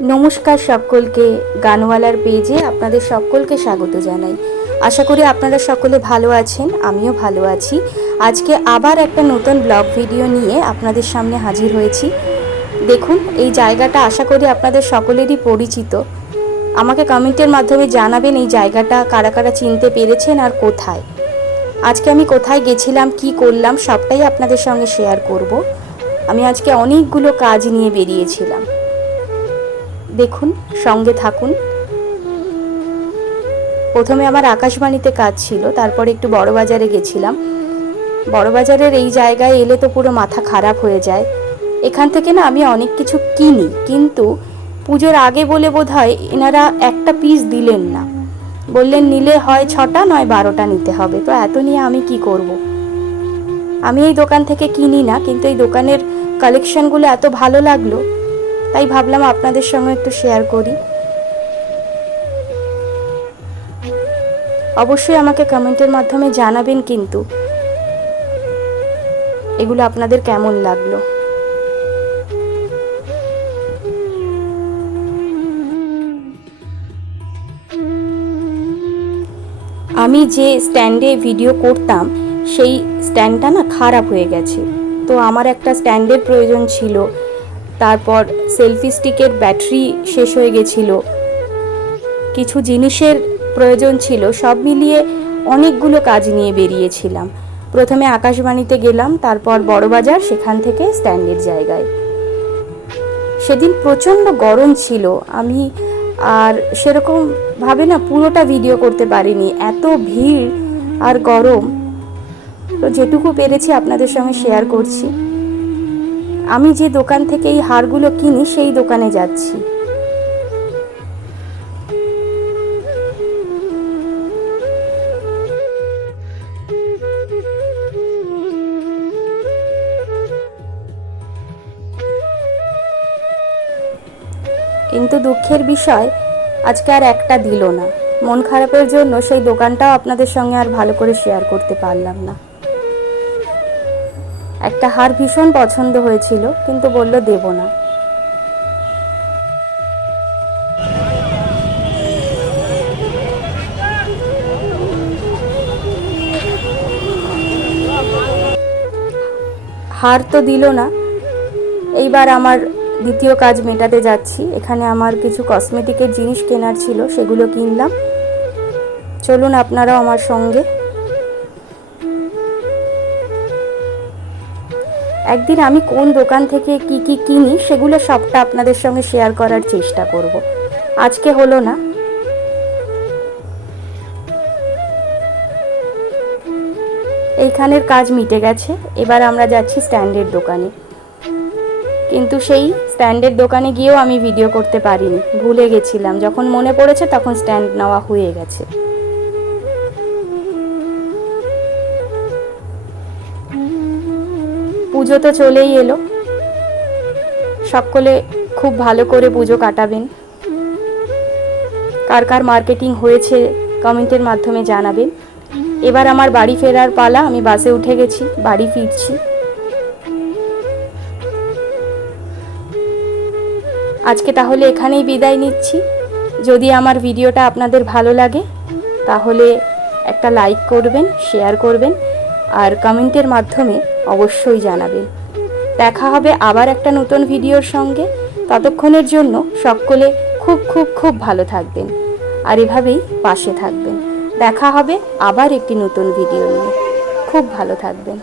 নমস্কার সকলকে, গানওয়ালার পেজে আপনাদের সকলকে স্বাগত জানাই। আশা করি আপনারা সকলে ভালো আছেন, আমিও ভালো আছি। আজকে আবার একটা নতুন ব্লগ ভিডিও নিয়ে আপনাদের সামনে হাজির হয়েছি। দেখুন, এই জায়গাটা আশা করি আপনাদের সকলেরই পরিচিত। আমাকে কমেন্টের মাধ্যমে জানাবেন এই জায়গাটা কারা কারা চিনতে পেরেছেন আর কোথায়। আজকে আমি কোথায় গেছিলাম, কি করলাম, সবটাই আপনাদের সঙ্গে শেয়ার করব। আমি আজকে অনেকগুলো কাজ নিয়ে বেরিয়েছিলাম, দেখুন, সঙ্গে থাকুন। প্রথমে আমার আকাশবাণীতে কাজ ছিল, তারপরে একটু বড়বাজারে গেছিলাম। বড়বাজারের এই জায়গায় এলে তো পুরো মাথা খারাপ হয়ে যায়। এখান থেকে না আমি অনেক কিছু কিনি, কিন্তু পুজোর আগে বলে বোধহয় এনারা একটা পিস দিলেন না। বললেন নিলে হয় 6টা নয় 12টা নিতে হবে। তো এত নিয়ে আমি কি করব। আমি এই দোকান থেকে কিনি না, কিন্তু এই দোকানের কালেকশনগুলো এত ভালো লাগলো, তাই ভাবলাম আপনাদের সঙ্গে একটু শেয়ার করি। অবশ্যই আমাকে কমেন্টের মাধ্যমে জানাবেন কিন্তু এগুলো আপনাদের কেমন লাগলো। আমি যে স্ট্যান্ডে ভিডিও করতাম সেই স্ট্যান্ডটা না খারাপ হয়ে গেছে, তো আমার একটা স্ট্যান্ডের প্রয়োজন ছিল। তারপর সেলফি স্টিকের ব্যাটারি শেষ হয়ে গেছিল, কিছু জিনিসের প্রয়োজন ছিল। সব মিলিয়ে অনেকগুলো কাজ নিয়ে বেরিয়েছিলাম। প্রথমে আকাশবাণীতে গেলাম, তারপর বড়বাজার, সেখান থেকে স্ট্যান্ডের জায়গায়। সেদিন প্রচণ্ড গরম ছিল, আমি আর সেরকম ভাবে না পুরোটা ভিডিও করতে পারিনি, এত ভিড় আর গরম। তো যেটুকু পেরেছি আপনাদের সঙ্গে শেয়ার করছি। আমি যে দোকান থেকে এই হারগুলো কিনি সেই দোকানে যাচ্ছি। কিন্তু দুঃখের বিষয়, আজকে আর একটা দিল না। মন খারাপের জন্য সেই দোকানটাও আপনাদের সঙ্গে আর ভালো করে শেয়ার করতে পারলাম না। একটা হার ভীষণ পছন্দ হয়েছিল, কিন্তু বলল দেব না। হার তো দিল না। এইবার আমার দ্বিতীয় কাজ মেটাতে যাচ্ছি। এখানে আমার কিছু কসমেটিকের জিনিস কেনার ছিল, সেগুলো কিনলাম। চলুন আপনারাও আমার সঙ্গে। একদিন আমি কোন দোকান থেকে কি কি কিনি সেগুলো সবটা আপনাদের সঙ্গে শেয়ার করার চেষ্টা করব। আজকে হলো না। এইখানের কাজ মিটে গেছে, এবার আমরা যাচ্ছি স্ট্যান্ডের দোকানে। কিন্তু সেই স্ট্যান্ডের দোকানে গিয়েও আমি ভিডিও করতে পারিনি, ভুলে গেছিলাম। যখন মনে পড়েছে তখন স্ট্যান্ড নেওয়া হয়ে গেছে। পুজো তো চলেই এলো, সকলে খুব ভালো করে পুজো কাটাবেন। কার কার মার্কেটিং হয়েছে কমেন্টের মাধ্যমে জানাবেন। এবার আমার বাড়ি ফেরার পালা। আমি বাসে উঠে গেছি, বাড়ি ফিরছি। আজকে তাহলে এখানেই বিদায় নিচ্ছি। যদি আমার ভিডিওটা আপনাদের ভালো লাগে তাহলে একটা লাইক করবেন, শেয়ার করবেন, আর কমেন্টের মাধ্যমে অবশ্যই জানাবেন। দেখা হবে আবার একটা নতুন ভিডিওর সঙ্গে। ততক্ষণের জন্য সকলে খুব খুব খুব ভালো থাকবেন, আর এভাবেই পাশে থাকবেন। দেখা হবে আবার একটি নতুন ভিডিও নিয়ে। খুব ভালো থাকবেন।